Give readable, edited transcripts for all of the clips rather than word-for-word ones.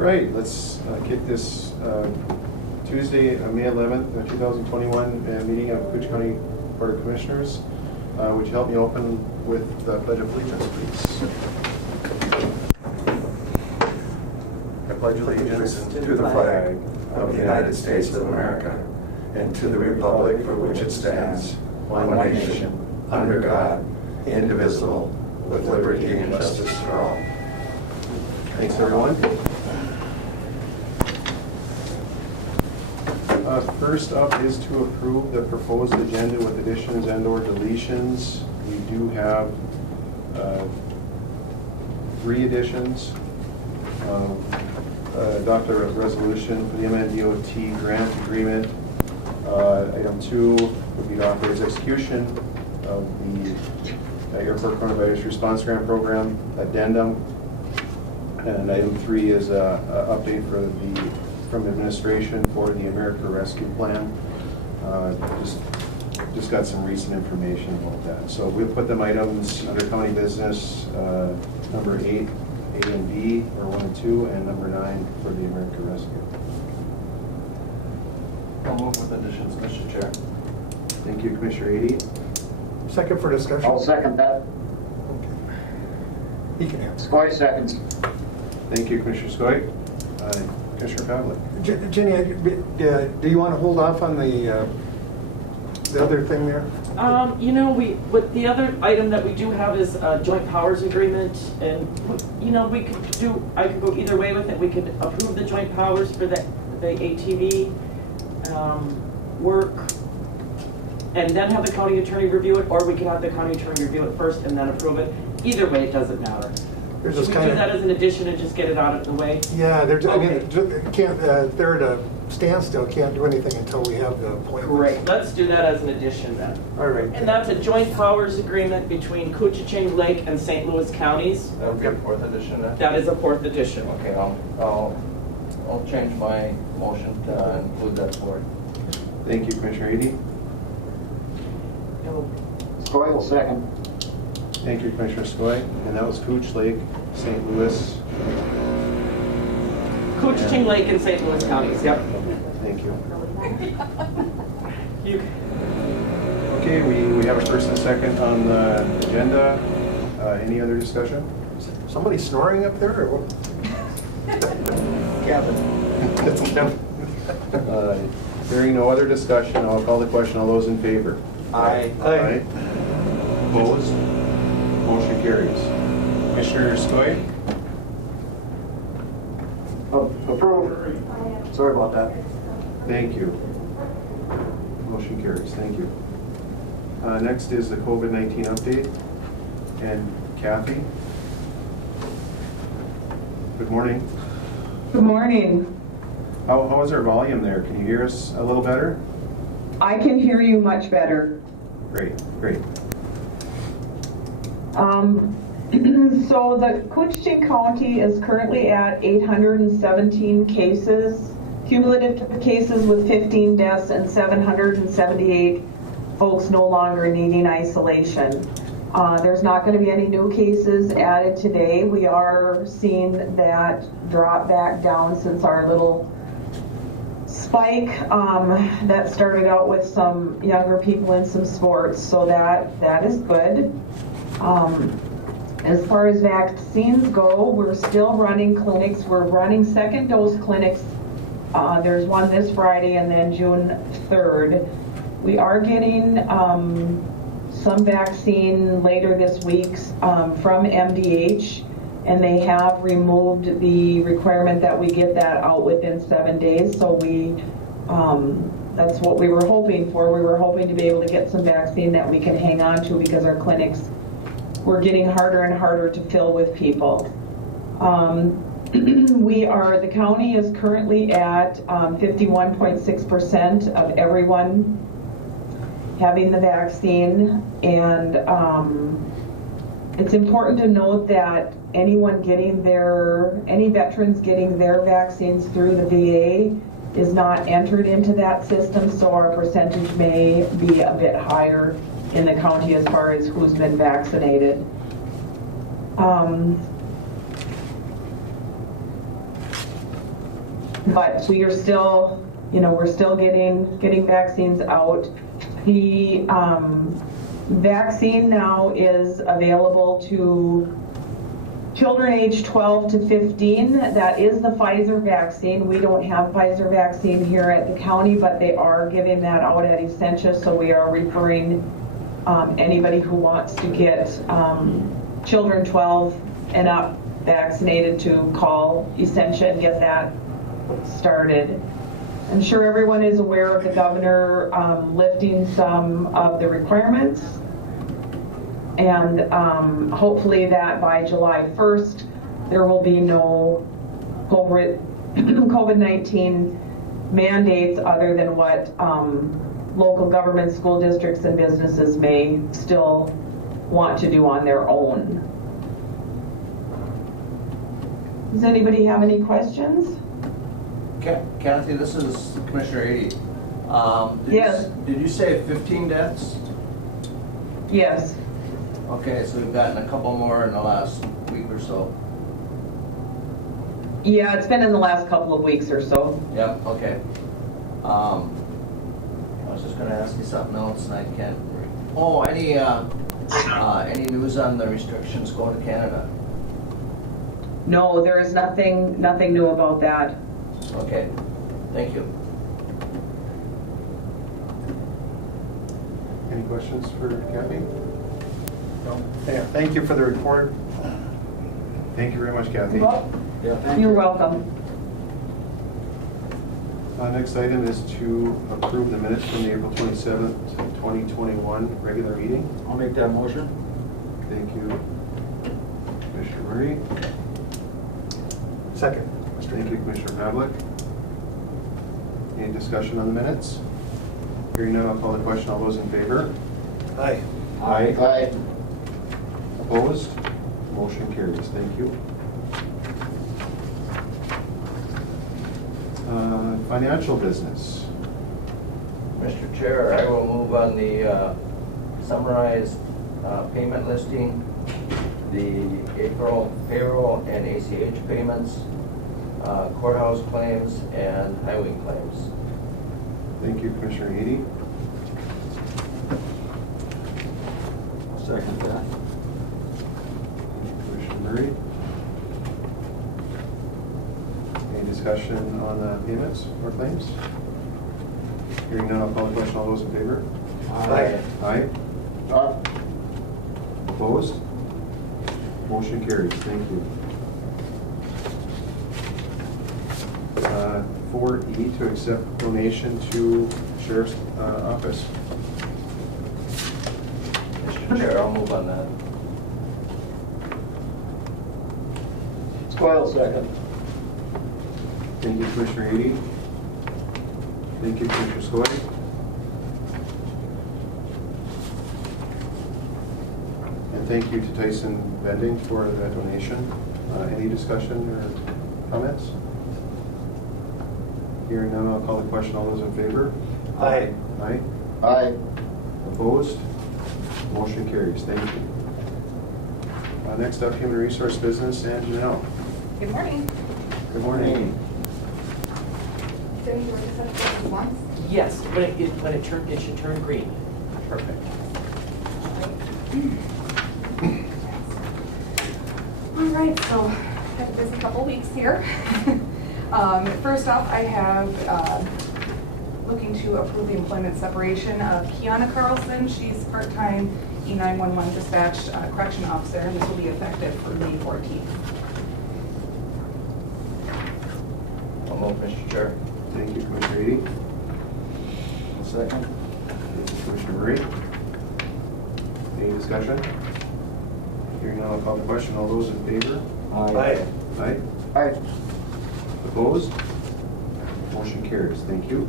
right, let's kick this Tuesday, May 11th, 2021 meeting of Koochiching County Board of Commissioners. Would you help me open with the Pledge of Allegiance, please? I pledge allegiance to the flag of the United States of America and to the republic for which it stands, one nation, under God, indivisible, with liberty and justice for all. Thanks, everyone. First up is to approve the proposed agenda with additions and/or deletions. We do have 3 additions. Adopt a resolution for the MNDOT grant agreement. Item 2 would be to authorize execution of the Airport Coronavirus Response Grant Program addendum. And item 3 is an update from administration for the America Rescue Plan. Just got some recent information about that. So we'll put them items under county business, number 8, A and B, or 1 and 2, and number 9 for the America Rescue. I'll move with additions, Mr. Chair. Thank you, Commissioner Ady. Second for discussion. I'll second that. Okay. He can answer. Skoye seconds. Thank you, Commissioner Skoye. Commissioner Pavlik. Jenny, do you want to hold off on the other thing there? With the other item that we do have is a joint powers agreement, and I could go either way with it. We could approve the joint powers for the ATV work, and then have the county attorney review it, or we can have the county attorney review it first and then approve it. Either way, it doesn't matter. Should we do that as an addition and just get it out of the way? Yeah, okay. They're at a standstill, can't do anything until we have the appointment. Great, let's do that as an addition then. All right. And that's a joint powers agreement between Koochiching, Lake, and St. Louis counties. That would be a 4th edition then? That is a 4th edition. Okay, I'll change my motion to include that for. Thank you, Commissioner Ady. Skoye will second. Thank you, Commissioner Skoye. And that was Cooch, Lake, St. Louis. Koochiching, Lake, and St. Louis counties, yep. Thank you. Okay, we have a first and second on the agenda. Any other discussion? Somebody snoring up there, or what? Kevin. It's Kevin. Hearing no other discussion, I'll call the question. All those in favor? Aye. Aye. Opposed? Motion carries. Commissioner Skoye? Approve. Sorry about that. Thank you. Motion carries. Thank you. Next is the COVID-19 update. And Kathy? Good morning. Good morning. How is our volume there? Can you hear us a little better? I can hear you much better. Great, great. So the Koochiching County is currently at 817 cases, cumulative cases with 15 deaths and 778 folks no longer needing isolation. There's not going to be any new cases added today. We are seeing that drop back down since our little spike that started out with some younger people in some sports, so that is good. As far as vaccines go, we're still running clinics. We're running second dose clinics. There's one this Friday and then June 3rd. We are getting some vaccine later this week from MDH, and they have removed the requirement that we get that out within 7 days. So that's what we were hoping for. We were hoping to be able to get some vaccine that we can hang on to, because our clinics were getting harder and harder to fill with people. The county is currently at 51.6% of everyone having the vaccine, and it's important to note that any veterans getting their vaccines through the VA is not entered into that system, so our percentage may be a bit higher in the county as far as who's been vaccinated. But we are still, we're still getting vaccines out. The vaccine now is available to children aged 12 to 15. That is the Pfizer vaccine. We don't have Pfizer vaccine here at the county, but they are giving that out at Essentia, so we are referring anybody who wants to get children 12 and up vaccinated to call Essentia and get that started. I'm sure everyone is aware of the governor lifting some of the requirements, and hopefully that by July 1st there will be no COVID-19 mandates other than what local government, school districts, and businesses may still want to do on their own. Does anybody have any questions? Kathy, this is Commissioner Ady. Yes. Did you say 15 deaths? Yes. Okay, so we've gotten a couple more in the last week or so. Yeah, it's been in the last couple of weeks or so. Yep, okay. I was just gonna ask you something else and I can't. Oh, any news on the restrictions going to Canada? No, there is nothing new about that. Okay, thank you. Any questions for Kathy? No. Yeah, thank you for the report. Thank you very much, Kathy. Yeah, thank You're welcome. Next item is to approve the minutes from the April 27th, 2021 regular meeting. I'll make that motion. Thank you, Commissioner Murray. Second. Thank you, Commissioner Pavlik. Any discussion on the minutes? Hearing none, I'll call the question. All those in favor? Aye. Aye. Opposed? Motion carries. Thank you. Financial business. Mr. Chair, I will move on the summarized payment listing, the April payroll and ACH payments, courthouse claims, and highway claims. Thank you, Commissioner Ady. Second that. Thank you, Commissioner Murray. Any discussion on the payments or claims? Hearing none, I'll call the question. All those in favor? Aye. Aye. Opposed? Motion carries. Thank you. 4E, to accept donation to Sheriff's Office. Mr. Chair, I'll move on that. Coyle, second. Thank you, Commissioner Ady. Thank you, Commissioner Skoye. And thank you to Tyson Bending for that donation. Any discussion or comments? Hearing none, I'll call the question. All those in favor? Aye. Aye. Aye. Opposed? Motion carries. Thank you. Next up, Human Resource Business, and Janelle. Good morning. Good morning. So you were just at the once? Yes, when it should turn green. Perfect. All right, so had a busy couple weeks here. First off, I have looking to approve the employment separation of Kiana Carlson. She's part-time E911 dispatched correction officer, and this will be effective for May 14th. I'll move, Mr. Chair. Thank you, Commissioner Ady. Second. Thank you, Commissioner Murray. Any discussion? Hearing none, I'll call the question. All those in favor? Aye. Aye. Aye. Opposed? Motion carries. Thank you.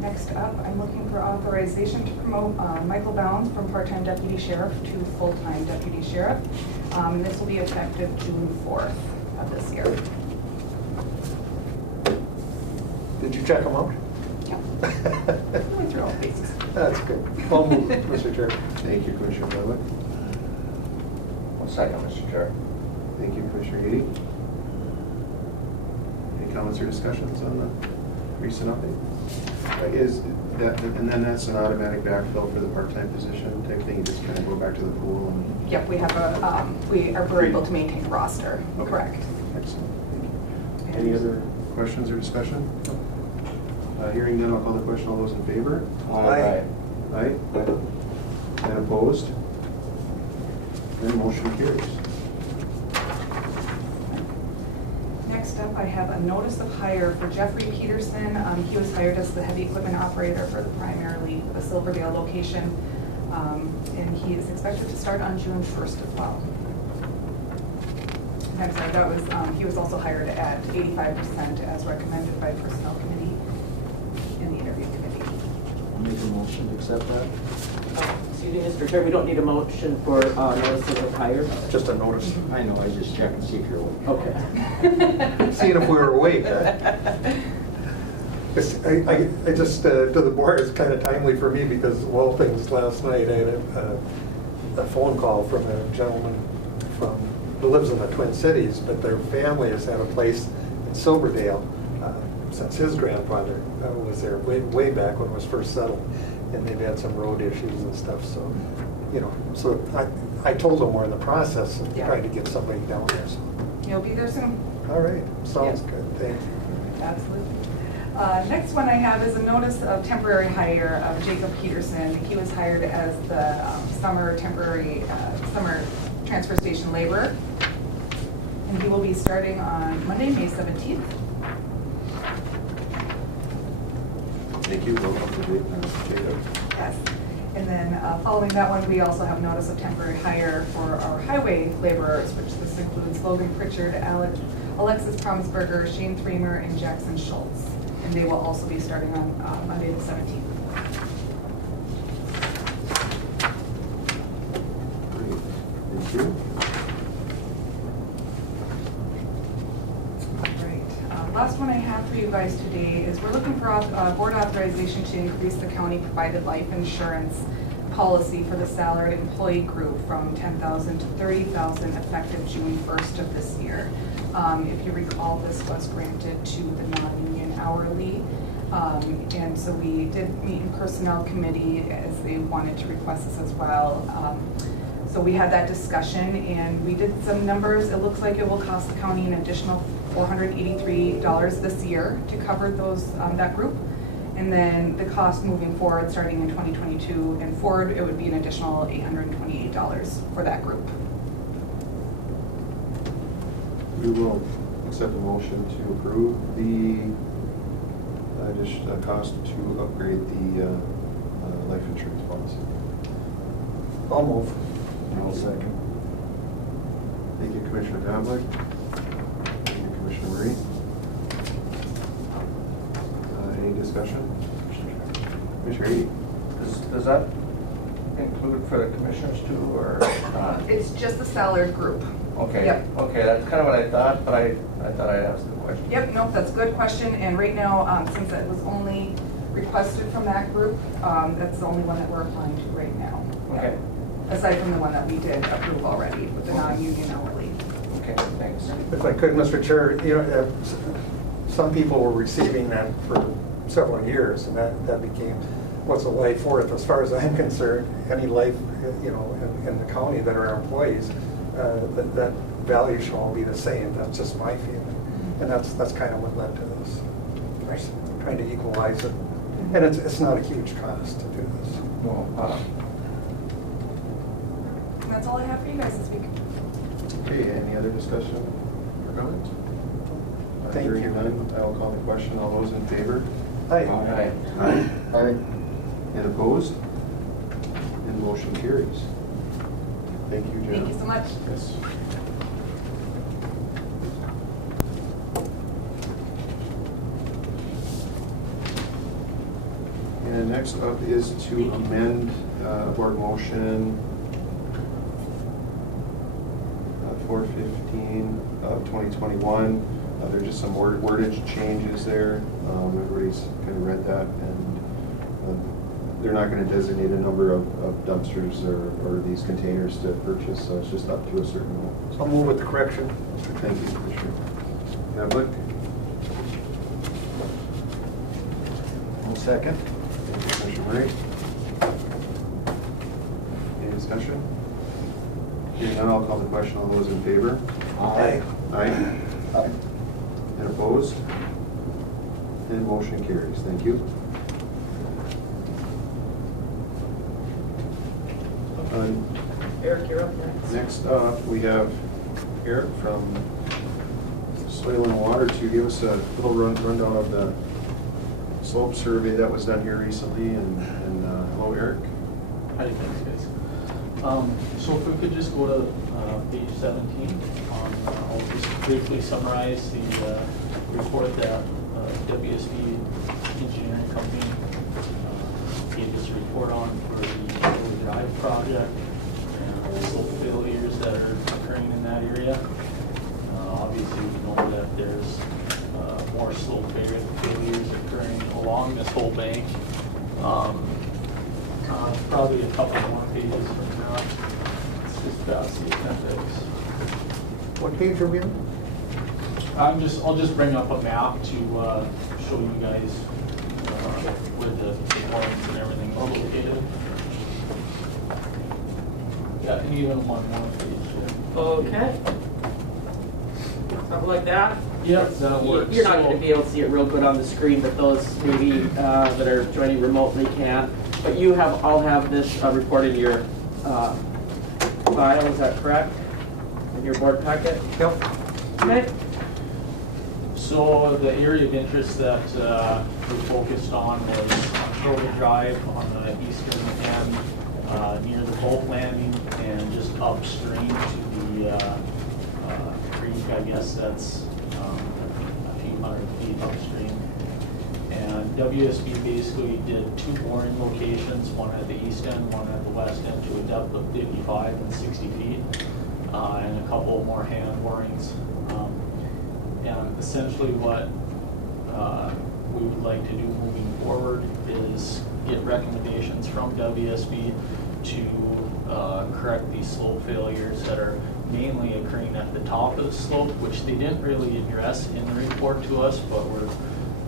Next up, I'm looking for authorization to promote Michael Bounds from part-time deputy sheriff to full-time deputy sheriff. And this will be effective June 4th of this year. Did you check them out? Yeah. Going through all the bases. That's good. I'll move, Mr. Chair. Thank you, Commissioner Pavlik. One second, Mr. Chair. Thank you, Commissioner Ady. Any Any comments or discussions on the recent update? Is that, and then that's an automatic backfill for the part-time position type thing? You just kind of go back to the pool and... Yep, we have we're able to maintain a roster, Okay. correct. Excellent. Thank you. Any other questions or discussion? Hearing none, I'll call the question. All those in favor? Aye. Aye. And opposed? And motion carries. Next up, I have a notice of hire for Jeffrey Peterson. He was hired as the heavy equipment operator for primarily the Silverdale location. And he is expected to start on June 1st as well. I'm sorry, that was, he was also hired at 85% as recommended by Personnel Committee in the interview committee. I'll make a motion to accept that. Excuse me, Mr. Chair, we don't need a motion for notices of hire? Just a notice. I know, I just check and see if you're awake. Okay. Seeing if we were awake. I just, to the board, it's kind of timely for me because of all things last night, I had a phone call from a gentleman who lives in the Twin Cities, but their family has had a place in Silverdale since his grandfather was there way back when it was first settled. And they've had some road issues and stuff, so, so I told them we're in the process of trying to get somebody down there, so. He'll be there soon. All right, sounds good, thank you. Absolutely. Next one I have is a notice of temporary hire of Jacob Peterson. He was hired as the summer transfer station laborer. And he will be starting on Monday, May 17th. Thank you. Welcome to Jacob. Yes. And then following that one, we also have notice of temporary hire for our highway laborers, which this includes Logan Pritchard, Alexis Promsberger, Shane Threemer, and Jackson Schultz. And they will also be starting on Monday the 17th. Great. Thank you. Last one I have for you guys today is we're looking for board authorization to increase the county provided life insurance policy for the salaried employee group from $10,000 to $30,000 effective June 1st of this year. If you recall, this was granted to the non-union hourly. And so we did meet in personnel committee as they wanted to request this as well. So we had that discussion and we did some numbers. It looks like it will cost the county an additional $483 this year to cover those that group. And then the cost moving forward, starting in 2022 and forward, it would be an additional $828 for that group. We will accept a motion to approve the additional cost to upgrade the life insurance policy. I'll move. I'll second. Thank you, Commissioner Godlick. Thank you, Commissioner Marie. Any discussion? Commissioner Edy? Does that include for the commissioners too, or not? It's just the salaried group. Okay, Yep. okay, that's kind of what I thought, but I thought I'd ask the question. Yep, nope, that's a good question. And right now, since it was only requested from that group, that's the only one that we're applying to right now. Okay. Aside from the one that we did approve already with the non-union hourly. Okay, thanks. If I could, Mr. Chair, some people were receiving that for several years, and that became what's a life worth. As far as I'm concerned, any life, in the county that are employees, that value should all be the same. That's just my feeling, and that's kind of what led to this. We're trying to equalize it, and it's not a huge cost to do this. No, And that's all I have for you guys this week. Okay, any other discussion or comments? Thank Hearing you. none, I will call the question. All those in favor? Hi. Aye. Aye. And opposed? And motion carries. Thank you, Jen. Thank you so much. Yes. And next up is to amend board motion 415 of 2021. There are just some wordage changes there. Everybody's kind of read that, and they're not going to designate a number of dumpsters or these containers to purchase, so it's just up to a certain amount. I'll move with the correction. Thank you, Commissioner Godlick. Second. Thank you, Commissioner Ray. Any discussion? Hearing none, I'll call the question. All those in favor? Aye. Aye. And opposed? And motion carries. Thank you. Eric, you're up next. Next up, we have Eric from Soil and Water to give us a little rundown of the slope survey that was done here recently. And hello, Eric. Hi, thanks guys. So if we could just go to page 17, I'll just briefly summarize the report that WSB Engineering Company gave us a report on for the Beaver Drive project and the slope failures that are occurring in that area. Obviously, we know that there's more slope failures occurring along this whole bank. Probably a couple more pages from now. It's just past the appendix. What page are we on? I'll just bring up a map to show you guys where the points and everything are located. Yeah, and even one more page. Okay. Something like that? Yep, that works. You're not going to be able to see it real good on the screen, but those maybe that are joining remotely can. But I'll have this report in your file, is that correct? In your board packet? Yep. Okay. So the area of interest that we focused on was on Shorter Drive on the eastern end, near the boat landing, and just upstream to the creek. I guess that's a few hundred feet upstream. And WSB basically did 2 boring locations, one at the east end, one at the west end, to a depth of 55 and 60 feet, and a couple more hand borings. And essentially what we would like to do moving forward is get recommendations from WSB to correct these slope failures that are mainly occurring at the top of the slope, which they didn't really address in the report to us, but we're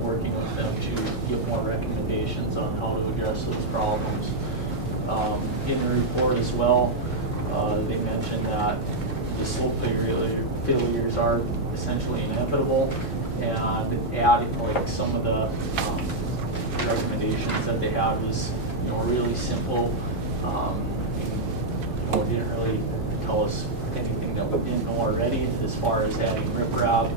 working with them to get more recommendations on how to address those problems. In the report as well, they mentioned that the slope failures are essentially inevitable, and adding like some of the recommendations that they had was really simple. They didn't really tell us anything that we didn't know already, as far as adding riprap,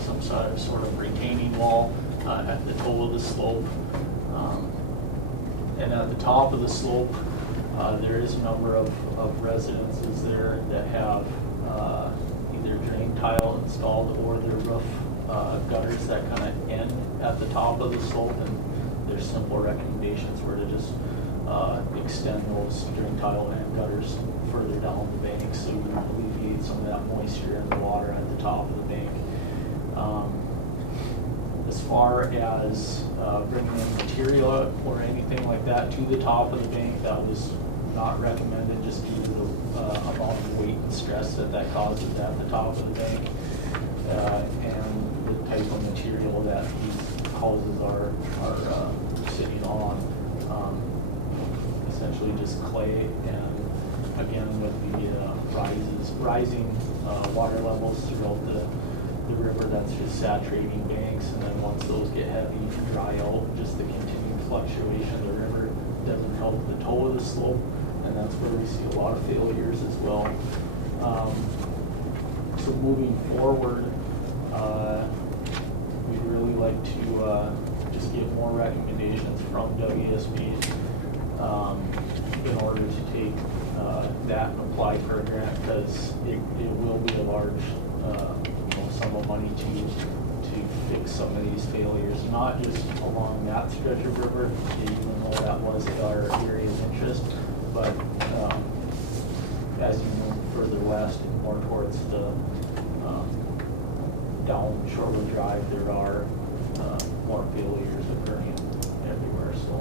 some sort of retaining wall at the toe of the slope. And at the top of the slope, there is a number of residences there that have either drain tile installed or their roof gutters that kind of end at the top of the slope, and there's simple recommendations where to just extend those drain tile and gutters further down the bank so you can alleviate some of that moisture in the water at the top of the bank. As far as bringing in material or anything like that to the top of the bank, that was not recommended, just due to the amount of weight and stress that causes at the top of the bank, and the type of material that these houses are sitting on. Essentially just clay, and again with the rising water levels throughout the river, that's just saturating banks, and then once those get heavy and dry out, just the continued fluctuation of the river doesn't help the toe of the slope, and that's where we see a lot of failures as well. So moving forward, we'd really like to just get more recommendations from WSB in order to take that and apply for a grant, because it will be a large sum of money to fix some of these failures, not just along that stretch of river, even though that was our area of interest, but as you move further west and more towards the down Shorewood Drive, there are more failures occurring everywhere. So,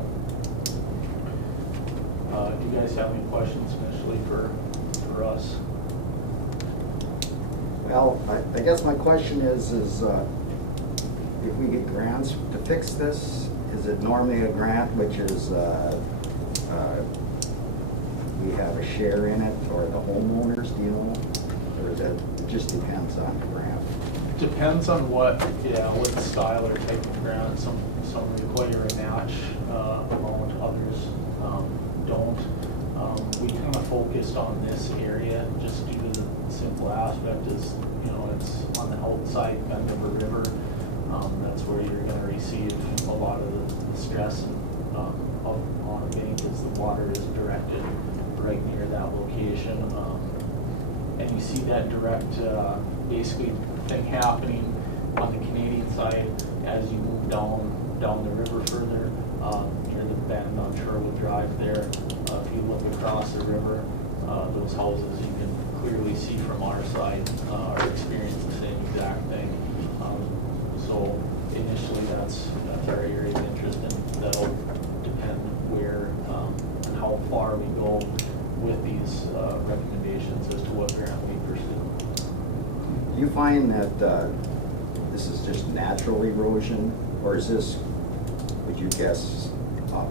do you guys have any questions, especially for us? Well, I guess my question is if we get grants to fix this, is it normally a grant which is, we have a share in it, or the homeowners, do you know? Or is it just depends on the grant? Depends on what style or type of grant. Some require a match amount, others don't. We kind of focused on this area just due to the simple aspect is, it's on the outside bend of a river. That's where you're going to receive a lot of the stress on a bank as the water is directed right near that location. And you see that direct basically thing happening on the Canadian side as you move down the river further near the bend on Sherwood Drive there. If you look across the river, those houses you can clearly see from our side are experiencing the same exact thing. So initially that's our area of interest, and that'll depend where and how far we go with these recommendations as to what grant we pursue. Do you find that this is just natural erosion, or is this, would you guess,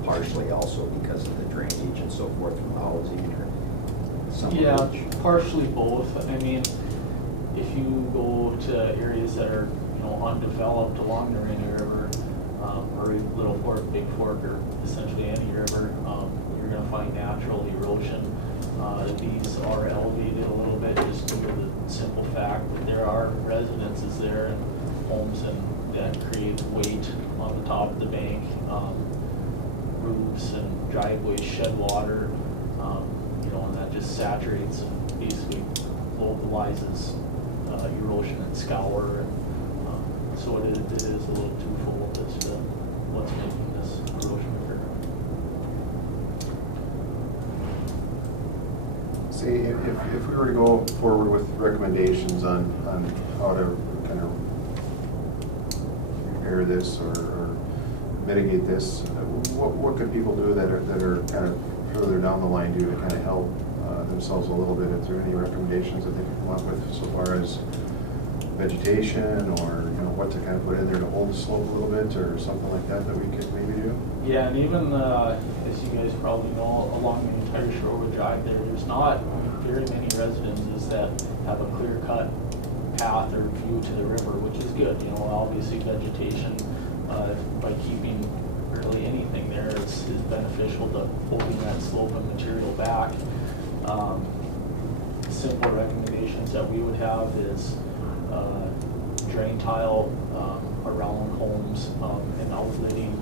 partially also because of the drainage and so forth from the housing, or some Yeah, of which? partially both. I mean, if you go to areas that are undeveloped along the Rainy River, or Little Fork, Big Fork, or essentially any river, you're going to find natural erosion. These are elevated a little bit just due to the simple fact that there are residences there and homes that create weight on the top of the bank. Roofs and driveways shed water, and that just saturates and basically localizes erosion and scour. And so it is a little twofold as to what's making this erosion occur. See, if we were to go forward with recommendations on how to kind of repair this or mitigate this, what could people do that are kind of further down the line do to kind of help themselves a little bit? Is there any recommendations that they can come up with so far as vegetation, or what to kind of put in there to hold the slope a little bit, or something like that we could maybe do? Yeah, and even as you guys probably know, along the entire Sherwood Drive there's not very many residences that have a clear-cut path or view to the river, which is good. Obviously vegetation, by keeping really anything there is beneficial to holding that slope and material back. Simple recommendations that we would have is drain tile around homes and outletting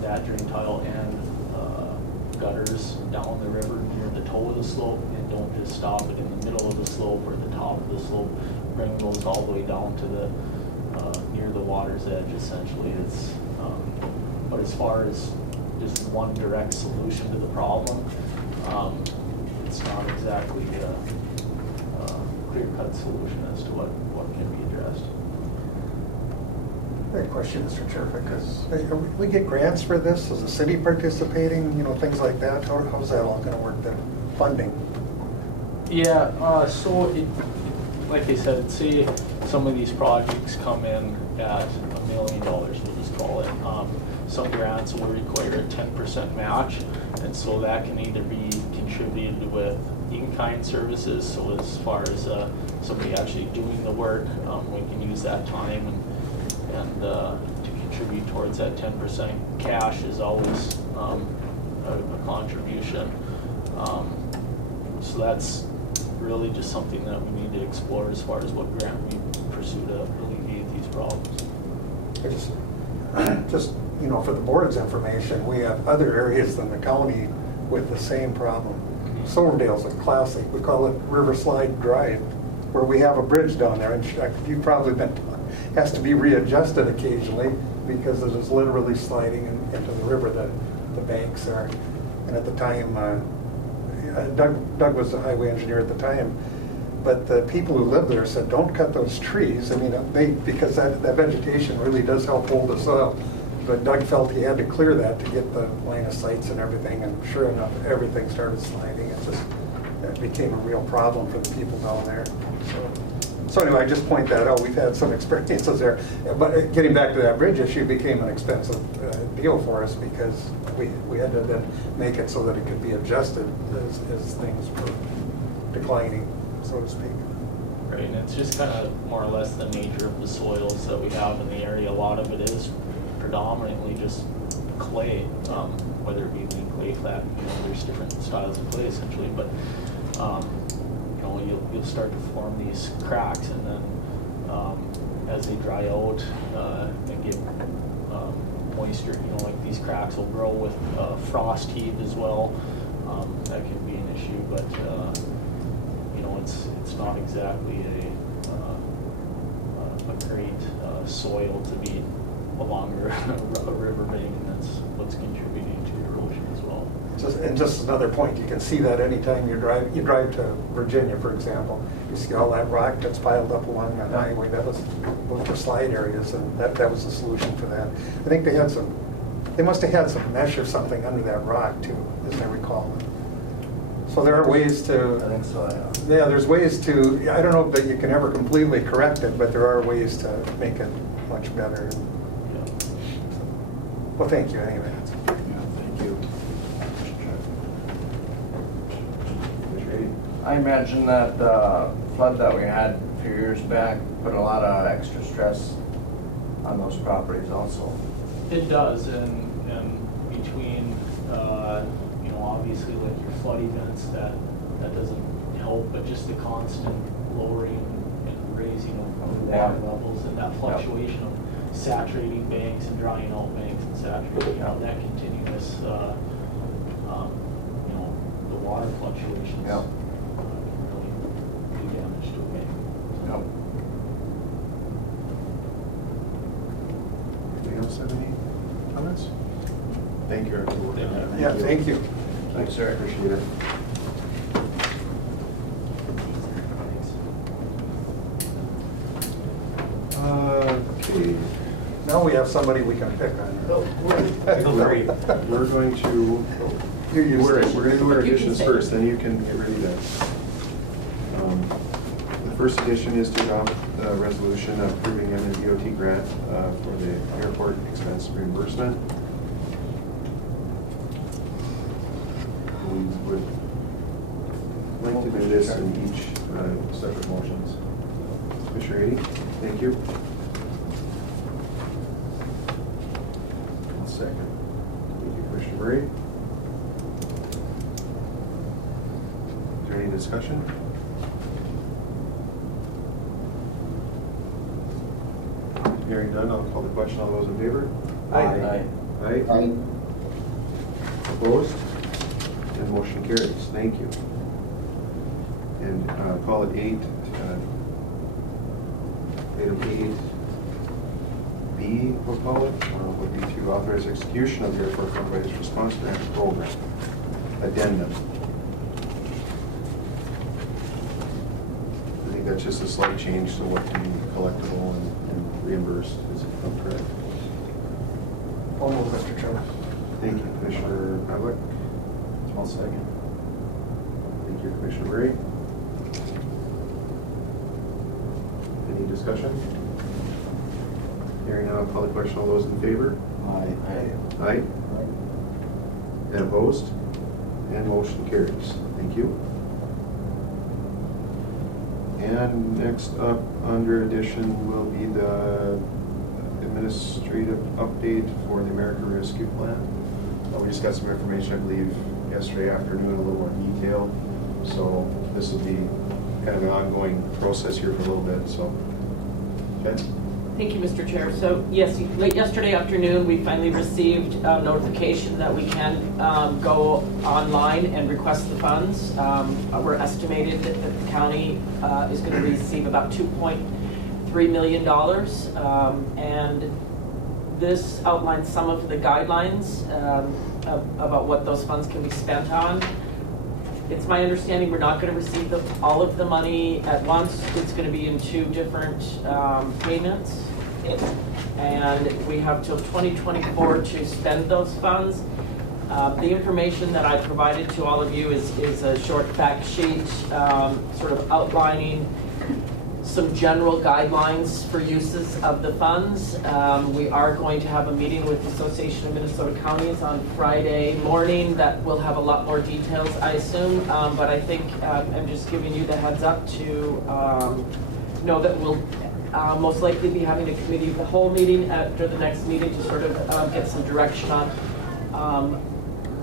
that drain tile and gutters down the river near the toe of the slope, and don't just stop it in the middle of the slope or the top of the slope. Bring those all the way down to the near the water's edge. Essentially, it's but as far as just one direct solution to the problem, it's not exactly a clear-cut solution as to what can be addressed. Great question, Mr. Chair, because we get grants for this, is the city participating, things like that? How's that all gonna work, the funding? Yeah, so like I said, say some of these projects come in at $1 million, we'll just call it. Some grants will require a 10% match, and so that can either be contributed with in-kind services, so as far as somebody actually doing the work, we can use that time and to contribute towards that 10%. Cash is always a contribution. So that's really just something that we need to explore as far as what grant we pursue to alleviate these problems. Just for the board's information, we have other areas in the county with the same problem. Silverdale's a classic. We call it Riverslide Drive, where we have a bridge down there, and you've probably been, has to be readjusted occasionally because it is literally sliding into the river, the banks are. And at the time, Doug was the highway engineer at the time, but the people who lived there said, don't cut those trees. I mean, because that vegetation really does help hold the soil. But Doug felt he had to clear that to get the line of sights and everything, and sure enough, everything started sliding. It became a real problem for the people down there. So So anyway, I just point that out, we've had some experiences there. But getting back to that bridge issue, became an expensive deal for us because we had to then make it so that it could be adjusted as things were declining, so to speak. Right, and it's just kind of more or less the nature of the soils that we have in the area. A lot of it is predominantly just clay, whether it be lean clay, flat, there's different styles of clay essentially, but you'll start to form these cracks, and then as they dry out and get moisture, like these cracks will grow with frost heat as well. That can be an issue, but it's not exactly a great soil to be along a riverbank, and that's what's contributing to erosion as well. Just another point, you can see that anytime you drive to Virginia, for example. You see all that rock that's piled up along that highway. Those were slide areas, and that was the solution for that. I think they must have had some mesh or something under that rock too, as I recall. So there are ways to. I think so, yeah. Yeah, there's ways to. I don't know that you can ever completely correct it, but there are ways to make it much better. Yeah. Well, thank you anyway. Thank you. I imagine that flood that we had a few years back put a lot of extra stress on those properties also. It does, and between obviously like your flood events, that doesn't help, but just the constant lowering and raising of the water levels, and that fluctuation of saturating banks and drying out banks and saturating out, that continuous the water fluctuations can really do damage to a bank. Yep. Anything else have any comments? Thank you, Eric, for working on it. Yeah, thank you. Thanks, sir. Appreciate it. Okay. Now we have somebody we can pick on. We're going to, we're going to do our additions first, then you can get ready to. The first addition is to adopt a resolution approving an DOT grant for the airport expense reimbursement. We would like to do this in each separate motions. Commissioner Ady, thank you. One second. Thank you, Commissioner Murray. Is there any discussion? Hearing none, I'll call the question. All those in favor? Aye. Aye. Opposed? And motion carries. Thank you. And call it item 8B, we'll call it, would be to authorize execution of the Airport Coronavirus Response Grant Program. Addendum. I think that's just a slight change to what can be collectible and reimbursed. Is it correct? I'll move, Mr. Chairman. Thank you, Commissioner Pavlik. I'll second. Thank you, Commissioner Murray. Any discussion? Hearing none, I'll call the question. All those in favor? Aye. Aye. And opposed? And motion carries. Thank you. And next up, under addition, will be the administrative update for the American Rescue Plan. We just got some information, I believe, yesterday afternoon, a little more detail. So this will be kind of an ongoing process here for a little bit, so. Jen? Thank you, Mr. Chair. So yes, late yesterday afternoon, we finally received notification that we can go online and request the funds. We're estimated that the county is going to receive about $2.3 million. And this outlines some of the guidelines about what those funds can be spent on. It's my understanding we're not going to receive all of the money at once. It's going to be in two different payments. And we have till 2024 to spend those funds. The information that I provided to all of you is a short fact sheet sort of outlining some general guidelines for uses of the funds. We are going to have a meeting with the Association of Minnesota Counties on Friday morning that will have a lot more details, I assume. But I think I'm just giving you the heads up to know that we'll most likely be having a committee of the whole meeting after the next meeting to sort of get some direction on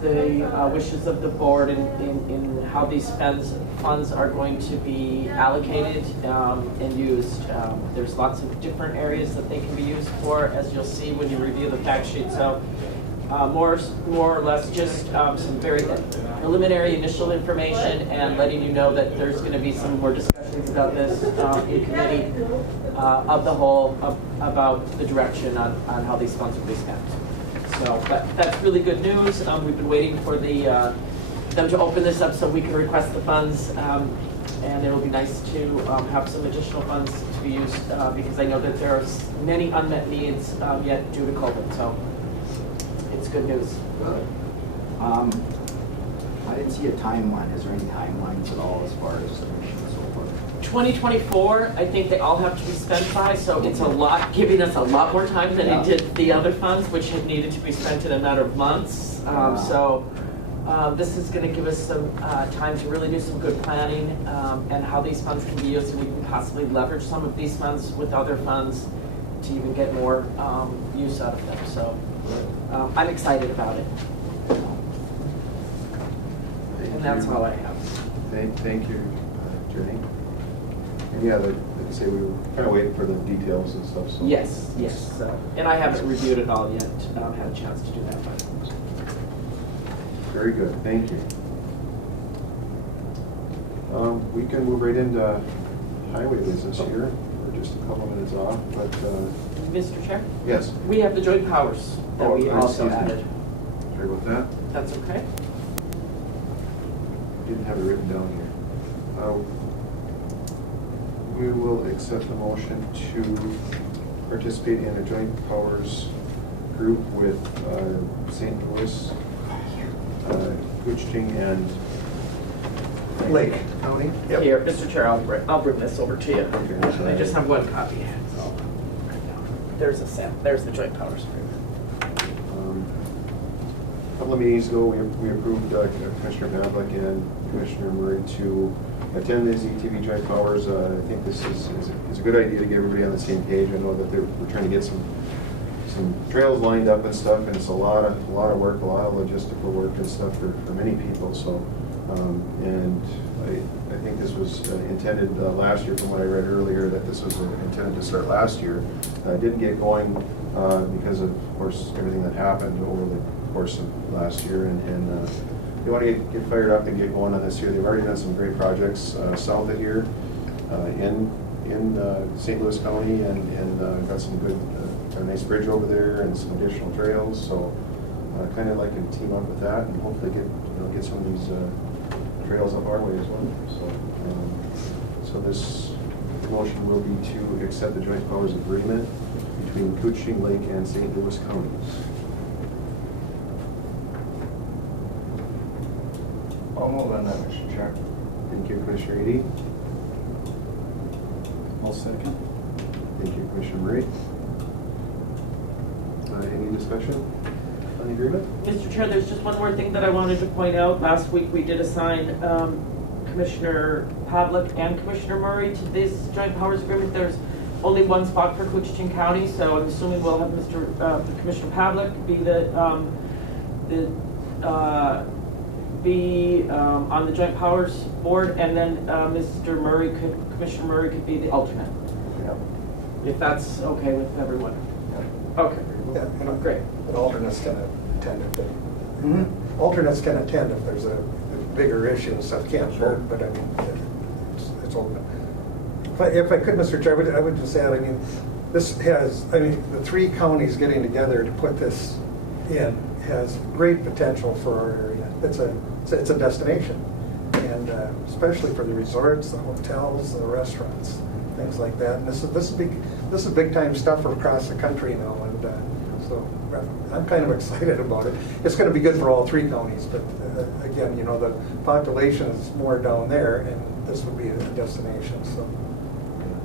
the wishes of the board in how these funds are going to be allocated and used. There's lots of different areas that they can be used for, as you'll see when you review the fact sheet. So more or less just some very preliminary initial information and letting you know that there's going to be some more discussions about this in committee of the whole about the direction on how these funds will be spent. So that's really good news. We've been waiting for them to open this up so we can request the funds, and it'll be nice to have some additional funds to be used because I know that there are many unmet needs yet due to COVID. So it's good news. I didn't see a timeline. Is there any timelines at all as far as so forth? 2024, I think they all have to be spent by, so it's a lot, giving us a lot more time than it did the other funds, which had needed to be spent in a matter of months. This is going to give us some time to really do some good planning and how these funds can be used, and we can possibly leverage some of these funds with other funds to even get more use out of them. So I'm excited about it. And that's all I have. Thank you, Jenny. And yeah, like I say, we were kind of waiting for the details and stuff. So Yes. And I haven't reviewed it all yet, had a chance to do that. Very good, thank you. We can move right into highway business here. We're just a couple minutes off, but Mr. Chair? yes. We have the joint powers that we also added. Sorry about that. That's okay. Didn't have it written down here. We will accept the motion to participate in a joint powers group with St. Louis, Koochiching, and Lake County. Yep. Here, Mr. Chair, I'll bring this over to you. Okay. I just have one copy. So, there's the joint powers agreement. A couple of meetings ago, we approved Commissioner Pavlik and Commissioner Murray to attend these ETV joint powers. I think this is a good idea to get everybody on the same page. I know that we're trying to get some trails lined up and stuff, and it's a lot of work, a lot of logistical work and stuff for many people. So, and I think this was intended last year, from what I read earlier, that this was intended to start last year. Didn't get going because of course, everything that happened over the course of last year, and they want to get fired up and get going on this year. They've already done some great projects south of here in St. Louis County, and got some good, got a nice bridge over there and some additional trails. So kind of like to team up with that and hopefully get some of these trails up our way as well. So this motion will be to accept the joint powers agreement between Koochiching Lake and St. Louis counties. I'll move on that, Mr. Chair. Thank you, Commissioner Edie. I'll second. Thank you, Commissioner Murray. Any discussion on the agreement? Mr. Chair, there's just one more thing that I wanted to point out. Last week, we did assign Commissioner Pavlik and Commissioner Murray to this joint powers agreement. There's only one spot for Koochiching County, so I'm assuming we'll have Commissioner Pavlik be on the joint powers board, and then Commissioner Murray could be the alternate. Yeah. If that's okay with everyone. Okay. Yeah, and Great. But alternates can attend alternates can attend if there's a bigger issue and stuff. Can't vote, but I mean, it's open. If I could, Mr. Chair, I would just add, the three counties getting together to put this in has great potential for our area. It's a destination, and especially for the resorts, the hotels, the restaurants, things like that. And this is big time stuff from across the country now, and so I'm kind of excited about it. It's going to be good for all three counties, but again, the population is more down there, and this would be a destination. So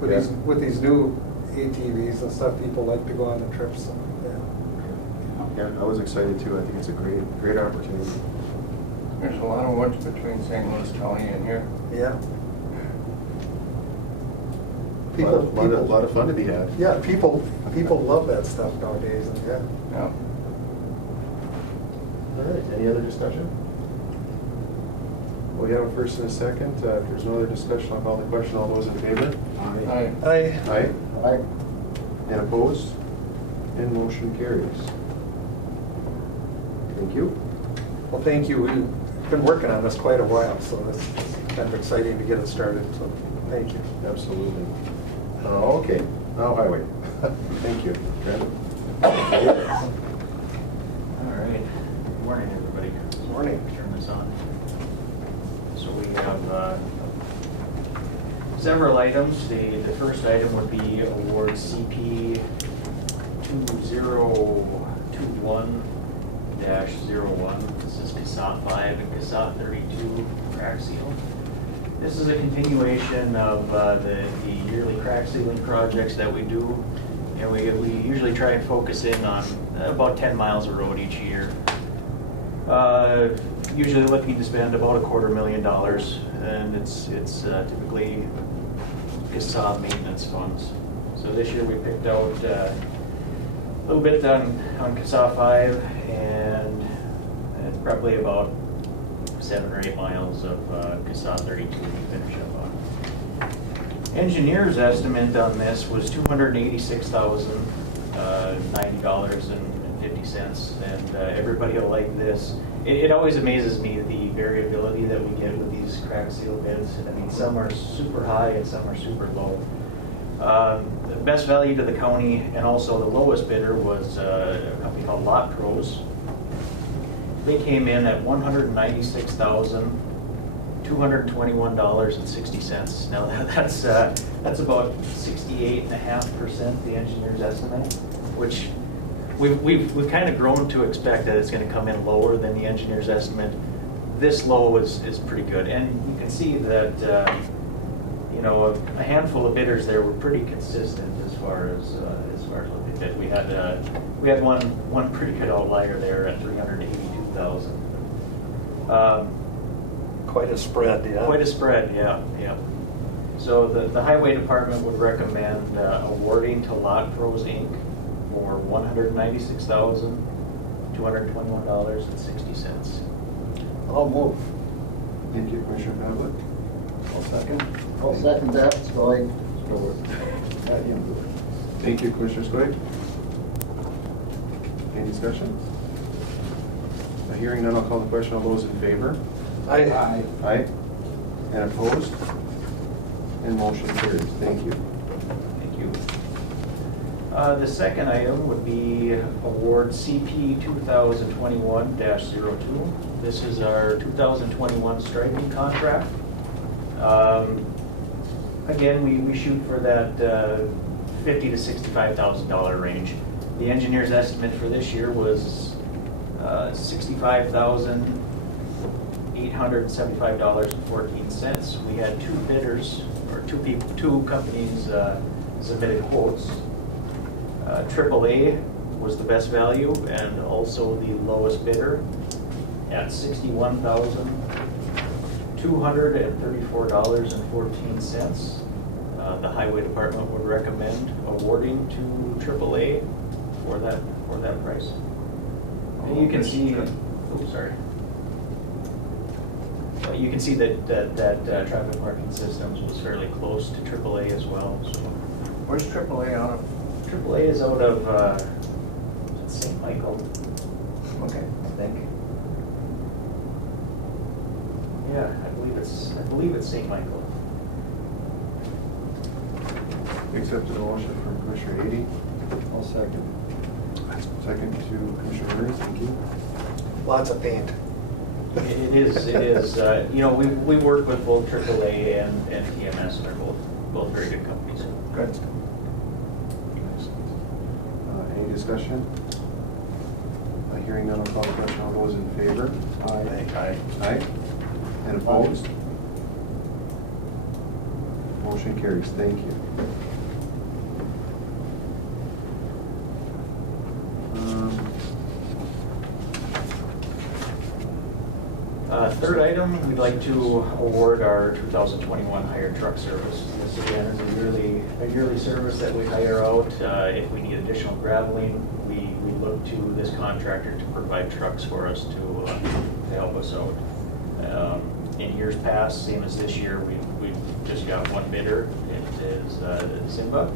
With these new ATVs and stuff, people like to go on the trips, so, yeah. Yeah, I was excited too. I think it's a great opportunity. There's a lot of woods between St. Louis County and here. Yeah. A lot of fun to be had. Yeah, people love that stuff nowadays, and yeah. Yeah. All right, any other discussion? Well, we have a first and a second. If there's no other discussion, I'll call the question. All those in favor? Aye. Aye. Aye. And opposed? And motion carries. Thank you. Well, thank you. We've been working on this quite a while, so it's kind of exciting to get it started, so thank you. Absolutely. Okay, now highway. Thank you. Trent? All right. Good morning, everybody. Good morning. Turn this on. So we have several items. The first item would be award CP 2021-01. This is CASA 5 and CASA 32 crack seal. This is a continuation of the yearly crack sealing projects that we do. And we usually try and focus in on about 10 miles of road each year. Usually looking to spend about $250,000, and it's typically CASA maintenance funds. So this year we picked out a little bit on CASA 5 and probably about 7 or 8 miles of CASA 32 to finish up on. Engineer's estimate on this was $286,090.50, and everybody will like this. It always amazes me the variability that we get with these crack seal bids. I mean, some are super high and some are super low. The best value to the county and also the lowest bidder was a company called Lot Pros. They came in at $196,221.60. Now that's about 68.5% the engineer's estimate, which we've kind of grown to expect that it's going to come in lower than the engineer's estimate. This low is pretty good, and you can see that you know, a handful of bidders there were pretty consistent as far as what they did. We had one pretty good outlier there at $382,000. Quite a spread, yeah. Quite a spread, yeah. So the highway department would recommend awarding to Lot Pros Inc. for $196,221.60. I'll move. Thank you, Commissioner Pavlik. I'll second. I'll second that, Skoye. Thank you, Commissioner Skoye. Any discussion? Hearing none, I'll call the question. All those in favor? Aye. Aye. And opposed? And motion carries. Thank you. Thank you. The second item would be award CP 2021-02. This is our 2021 striping contract. Again, we shoot for that $50,000 to $65,000 range. The engineer's estimate for this year was $65,875.14. We had two bidders, or two companies submitted quotes. AAA was the best value and also the lowest bidder at $61,234.14. The highway department would recommend awarding to AAA for that price. And you can see, you can see that traffic marking systems was fairly close to AAA as well. So Where's AAA out of? AAA is out of St. Michael, Okay. I think. Yeah, I believe it's St. Michael. Accepted a motion from Commissioner Ady. I'll second. Second to Commissioner Murray. Thank you. Lots of paint. It is. You know, we work with both AAA and TMS, and they're both very good companies. Good. Any discussion? Hearing none, I'll call the question. All those in favor? Aye. Aye. And opposed? Motion carries. Thank you. Third item, we'd like to award our 2021 hired truck service. This again is a yearly service that we hire out. If we need additional graveling, we look to this contractor to provide trucks for us to help us out. In years past, same as this year, we've just got one bidder. It is Simba.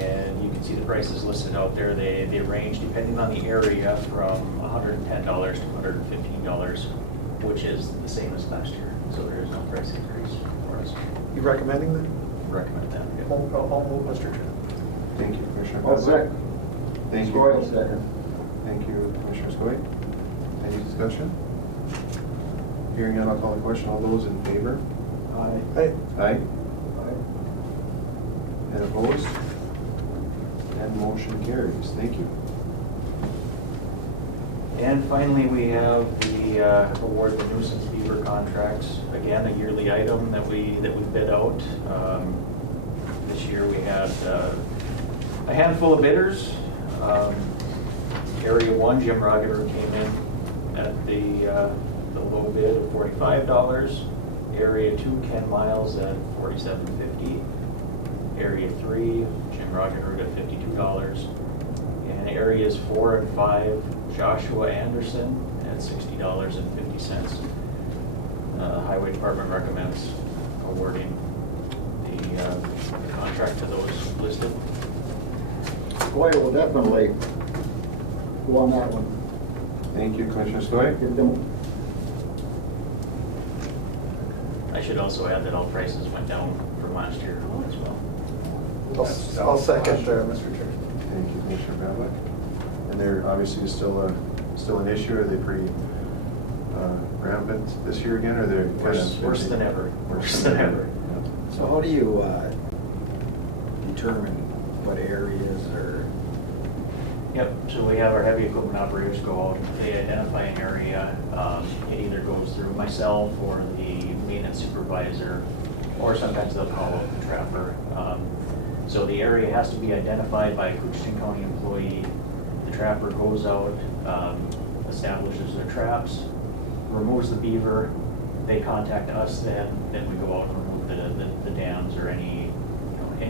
And you can see the prices listed out there. They range, depending on the area, from $110 to $115, which is the same as last year. So there is no price increase for us. You recommending that? Recommend that. yeah. I'll move, Mr. Chair. Thank you, Commissioner. I'll second. Thank you. Skoye, second. Thank you, Commissioner Skoye. Any discussion? Hearing none, I'll call the question. All those in favor? Hey, Aye. And opposed? And motion carries. Thank you. And finally, we have the award the nuisance beaver contracts. Again, a yearly item that we bid out. This year we had a handful of bidders. Area 1, Jim Roger came in at the low bid of $45. Area 2, Ken Miles at $47.50. Area 3, Jim Roger at $52. And areas 4 and 5, Joshua Anderson at $60.50. Highway Department recommends awarding the contract to those listed. Skoye will definitely go on that one. Thank you, Commissioner Skoye. Give them, I should also add that all prices went down from last year as well. I'll second, Mr. Chair. Thank you, Commissioner Pavlik. And they're obviously still an issue. Are they pretty rampant this year again, or they're Worse than ever. Worse than ever. Yeah. So how do you determine what areas are? Yep, so we have our heavy equipment operators go out, they identify an area. It either goes through myself or the maintenance supervisor, or sometimes they'll call up the trapper. So the area has to be identified by a Koochiching County employee. The trapper goes out, establishes their traps, removes the beaver. They contact us then we go out and remove the dams or any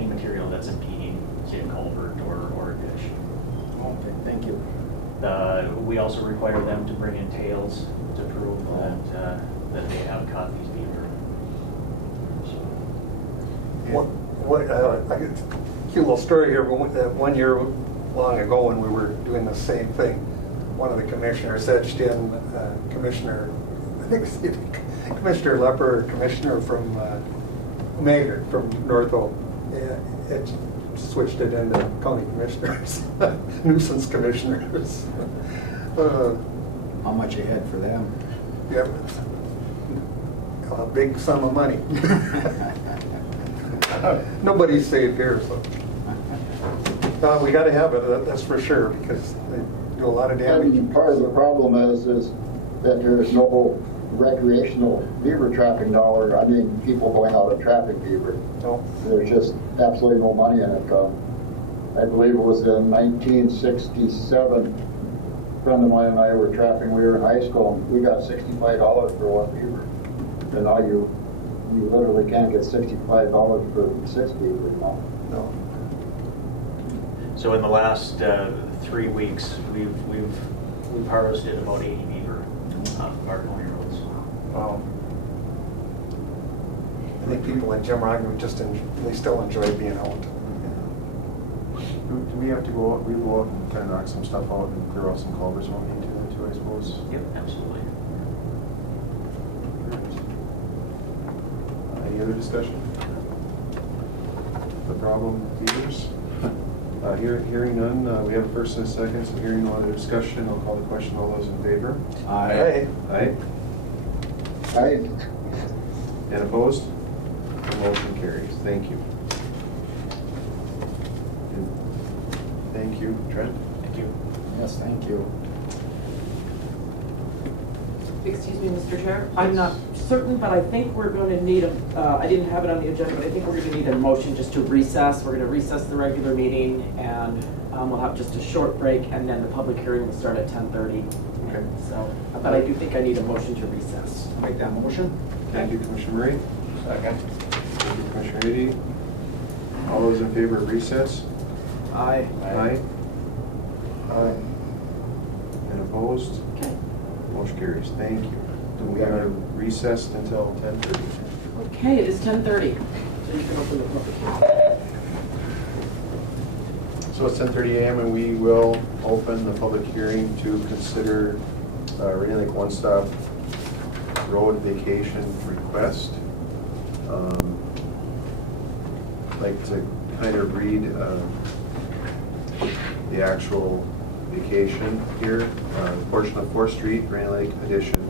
material that's impeding, say, a culvert or a ditch. Okay, thank you. We also require them to bring in tails to prove that they have caught these beaver. I get a cute little story here, but one year long ago when we were doing the same thing, one of the commissioners edged in Commissioner, I think it's Commissioner Lepper, or Commissioner from Maynard from Northo. It switched it into county commissioners, nuisance commissioners. How much you had for them? Yep. A big sum of money. Nobody's safe here, so. We gotta have it, that's for sure, because they do a lot of damage. and part of the problem is that there is no recreational beaver trapping dollar. I mean, people going out and trapping beaver. No. There's just absolutely no money in it. I believe it was in 1967. A friend of mine and I were trapping. We were in high school. And we got $65 for one beaver. And now you literally can't get $65 for 6 beaver now. No. So in the last 3 weeks, we've harvested about 80 beaver off of our county roads. Wow. I think people in Jimrock they still enjoy being out. Do we have to go out, we go out and kind of knock some stuff out and clear out some culverts when we need to, too, I suppose? Yep, absolutely. Any other discussion? The problem beavers? Hearing none, we have a first and a second, so hearing no other discussion, I'll call the question. All those in favor? Hey. Aye. I, And opposed? The motion carries. Thank you. And thank you, Trent. Thank you. Yes, thank you. Excuse me, Mr. Chair, I'm not certain, but I think we're going to need I didn't have it on the agenda, but I think we're going to need a motion just to recess. We're going to recess the regular meeting, and we'll have just a short break, and then the public hearing will start at 10:30. Okay. So, but I do think I need a motion to recess. Make that motion? Thank you, Commissioner Murray. Second. Thank you, Commissioner Ady. All those in favor of recess? Aye. Aye. Aye. And opposed? Okay. Motion carries. Thank you. We are recessed until 10:30. Okay, it is 10:30, so you can open the public hearing. So it's 10:30 a.m. and we will open the public hearing to consider Rainy Lake OneStop road vacation request. I'd like to kind of read the actual vacation here. The portion of 4th Street, Rainy Lake Addition,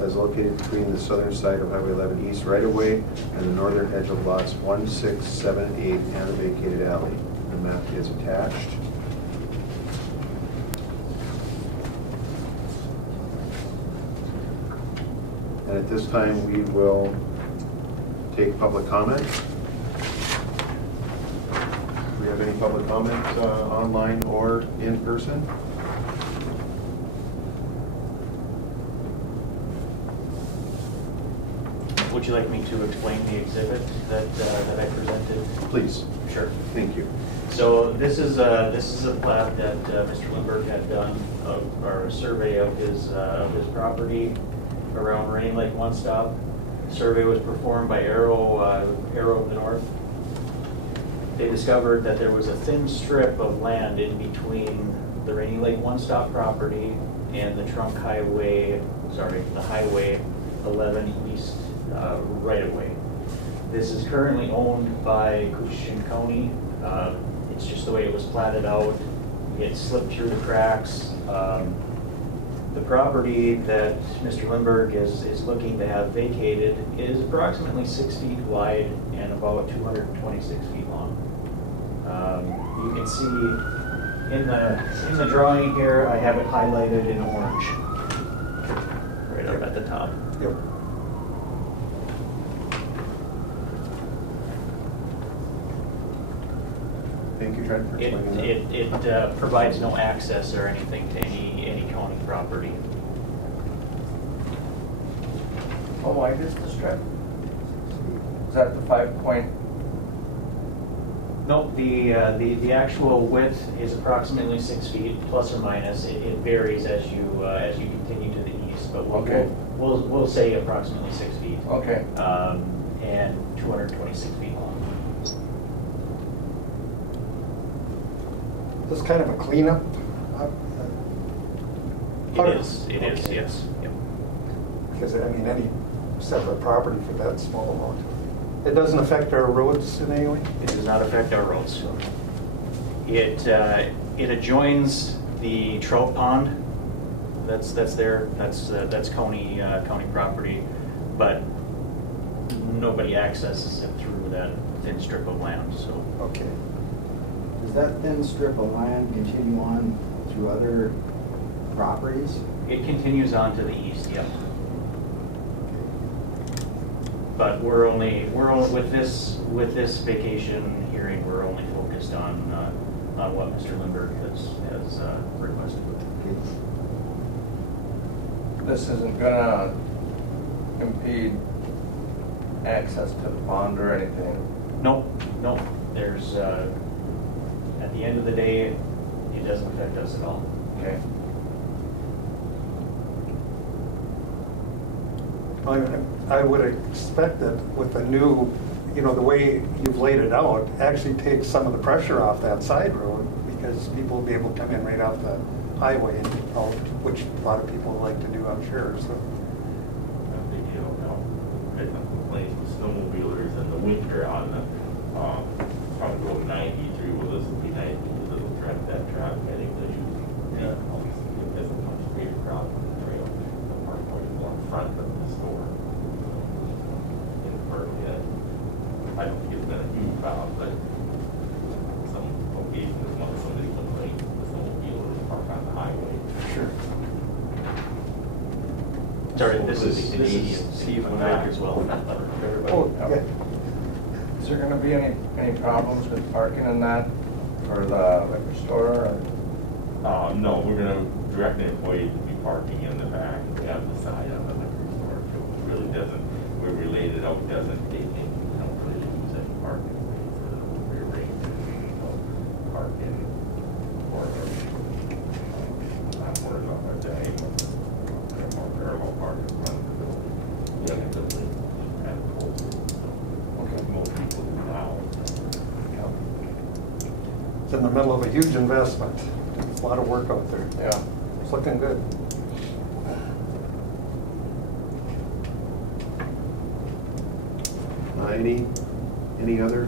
is located between the southern side of Highway 11 East right-of-way and the northern edge of lots 1, 6, 7, 8, and the vacated alley. The map is attached. And at this time, we will take public comment. Do we have any public comment online or in person? Would you like me to explain the exhibit that I presented? Please. Sure. Thank you. So this is a plat that Mr. Lindbergh had done, or a survey of his property around Rainy Lake OneStop. The survey was performed by Arrow of the North. They discovered that there was a thin strip of land in between the Rainy Lake OneStop property and the the Highway 11 East right-of-way. This is currently owned by Koochiching County. It's just the way it was platted out. It slipped through the cracks. The property that Mr. Lindbergh is looking to have vacated is approximately 6 feet wide and about 226 feet long. You can see in the drawing here, I have it highlighted in orange, right up at the top. Yep. Thank you, Trent, for explaining that. It provides no access or anything to any county property. How wide is the strip? Is that the 5 point? Nope, the actual width is approximately 6 feet, plus or minus. It varies as you continue to the east, but Okay. we'll say approximately 6 feet. Okay. And 226 feet long. This kind of a cleanup? It is, yes. Yep. Because, I mean, any separate property for that small amount. It doesn't affect our roads in any way? It does not affect our roads. It adjoins the trout pond. That's there. That's county property, but nobody accesses it through that thin strip of land. So Okay. Does that thin strip of land continue on through other properties? it continues on to the east. Yep. But we're only with this vacation hearing, we're only focused on what Mr. Lindbergh has requested. This isn't gonna impede access to the pond or anything? Nope. There's, at the end of the day, it doesn't affect us at all. Okay. I would expect that with the new, the way you've laid it out, actually takes some of the pressure off that side road, because people will be able to come in right off the highway, which a lot of people like to do, I'm sure, so. Snowmobilers in the winter on the probably road 90 through Elizabeth 90, because it'll track that traffic. I think they usually obviously it doesn't much greater crowd on the trail. The park point is more in front of the store. In the park, I don't think it's been a huge crowd, but some occasions when somebody complains, the snowmobilers park on the highway. Sure. Sorry, this is Steve Lemack as well. Oh, yeah. Is there gonna be any problems with parking in that for the liquor store or? No, we're gonna direct the employee to be parking in the back, we have the side of the liquor store, so it really doesn't, we're related out, doesn't, they don't really use any parking space for the rear range, parking or, I'm worried about my day, but more parallel parking in front of the building. Yeah, the building and cold, so, most people do now. It's in the middle of a huge investment. A lot of work out there. Yeah. It's looking good. Any other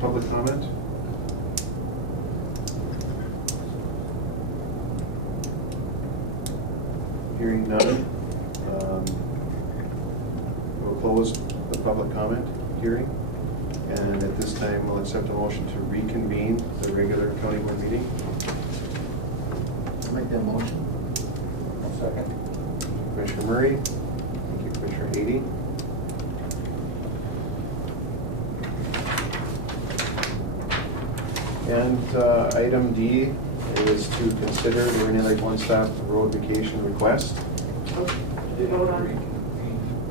public comment? Hearing none, we'll close the public comment hearing. And at this time, we'll accept a motion to reconvene the regular county board meeting. Make that motion. Second. Commissioner Murray, thank you, Commissioner Ady. And item D is to consider the Rainy Lake OneStop road vacation request. Did you vote on?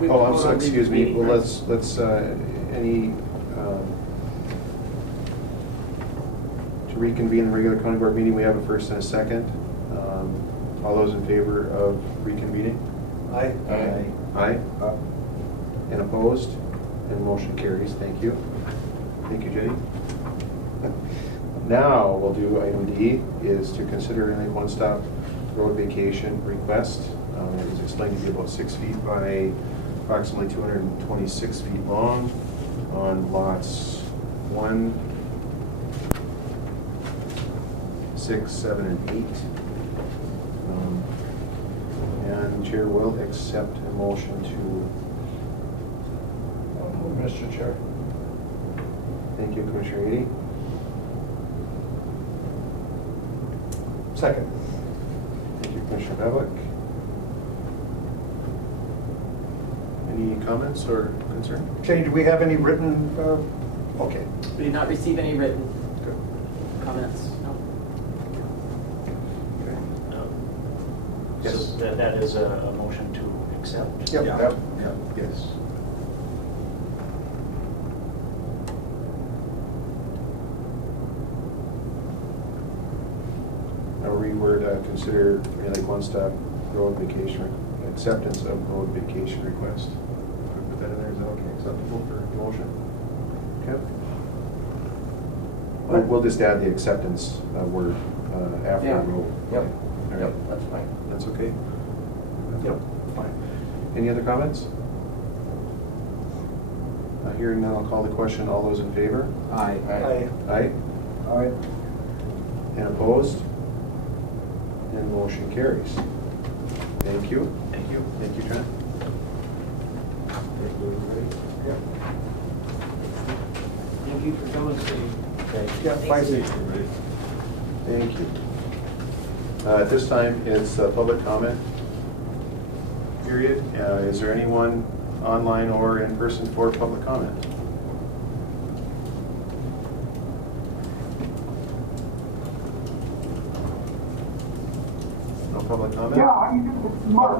Oh, I'm sorry, excuse me, well, let's, to reconvene the regular county board meeting, we have a first and a second. All those in favor of reconvening? Aye. Aye. And opposed? And motion carries, thank you. Thank you, Jenny. Now, we'll do item D, is to consider a one-stop road vacation request. It was explained to be about 6 feet by approximately 226 feet long on lots 1, 6, 7, and 8. And Chair will accept a motion to. Mr. Chair. Thank you, Commissioner Ady. Second. Thank you, Commissioner Pavlik. Any comments or concern? Jane, do we have any written, okay. We did not receive any written Good. comments, no. Yes. So that is a motion to accept? Yep. Yep. Yes. Now we were to consider Rainy Lake one-stop road vacation, acceptance of road vacation request. Put that in there, is that okay, acceptable for motion? Okay. We'll just add the acceptance word after Yeah. road. Yep. All right. Yep, that's fine. That's okay? Yep, fine. Any other comments? Hearing none, I'll call the question. All those in favor? Aye. Aye. Aye. Aye. And opposed? And motion carries. Thank you. Thank you. Thank you, Trent. Yep. Thank you for coming, Steve. Yeah, bye, Steve. Thank you. At this time, it's public comment period. Is there anyone online or in person for public comment? No public comment? Yeah, how you doing? It's Mark.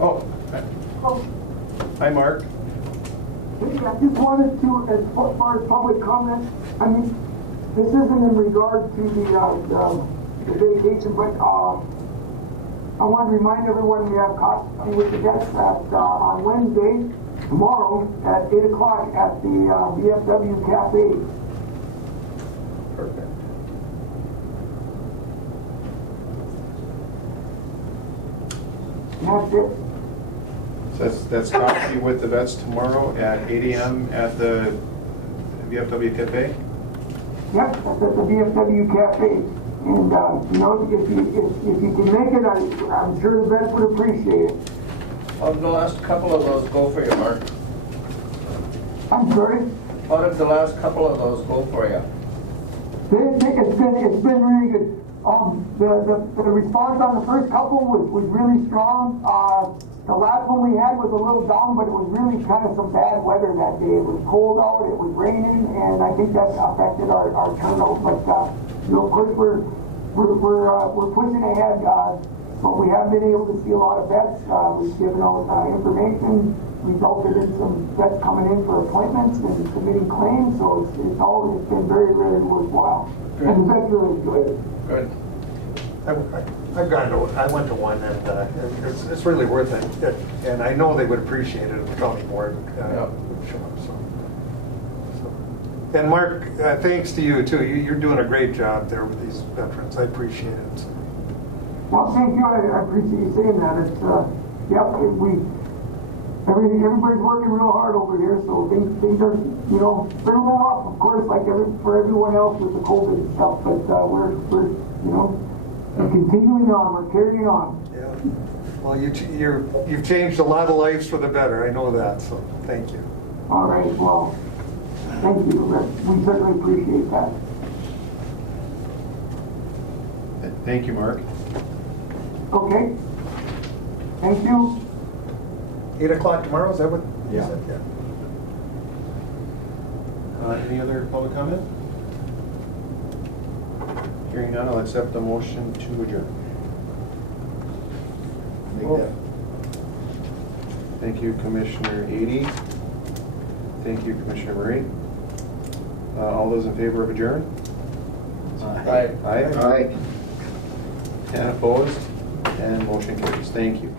Oh, Oh, hi, Mark. hey, I just wanted to, as far as public comment, I mean, this isn't in regard to the vacation, but I want to remind everyone we have coffee with the guests on Wednesday, tomorrow, at 8 o'clock at the VFW Cafe. Perfect. And that's it. So that's coffee with the vets tomorrow at 8 a.m. at the VFW Cafe? Yep, that's at the VFW Cafe. And, you know, if you can make it, I'm sure the vets would appreciate it. How did the last couple of those go for you, Mark? I'm sorry? How did the last couple of those go for you? It's been really good. The response on the first couple was really strong. The last one we had was a little down, but it was really kind of some bad weather that day. It was cold out, it was raining, and I think that affected our turnout. But of course we're pushing ahead. But we have been able to see a lot of vets. We've given out information, resulted in some vets coming in for appointments and submitting claims. So it's been very, very worthwhile. Good. And the vets really enjoyed it. Good. I went to one, and it's really worth it. And I know they would appreciate it if the county board would show up. So. And Mark, thanks to you too. You're doing a great job there with these veterans. I appreciate it. Well, thank you. I appreciate you saying that. It's everybody's working real hard over here, so things are been a little up, of course, like for everyone else with the COVID and stuff. But we're continuing on. We're carrying on. Yeah. Well, you've changed a lot of lives for the better. I know that. So thank you. All right. Well, thank you. We certainly appreciate that. Thank you, Mark. Okay. Thank you. 8 o'clock tomorrow, is that what you Yeah. said? Yeah. Any other public comment? Hearing none, I'll accept the motion to adjourn. Make that. Thank you, Commissioner Ady. Thank you, Commissioner Murray. All those in favor of adjourn? Aye. Aye. And opposed? And motion carries. Thank you.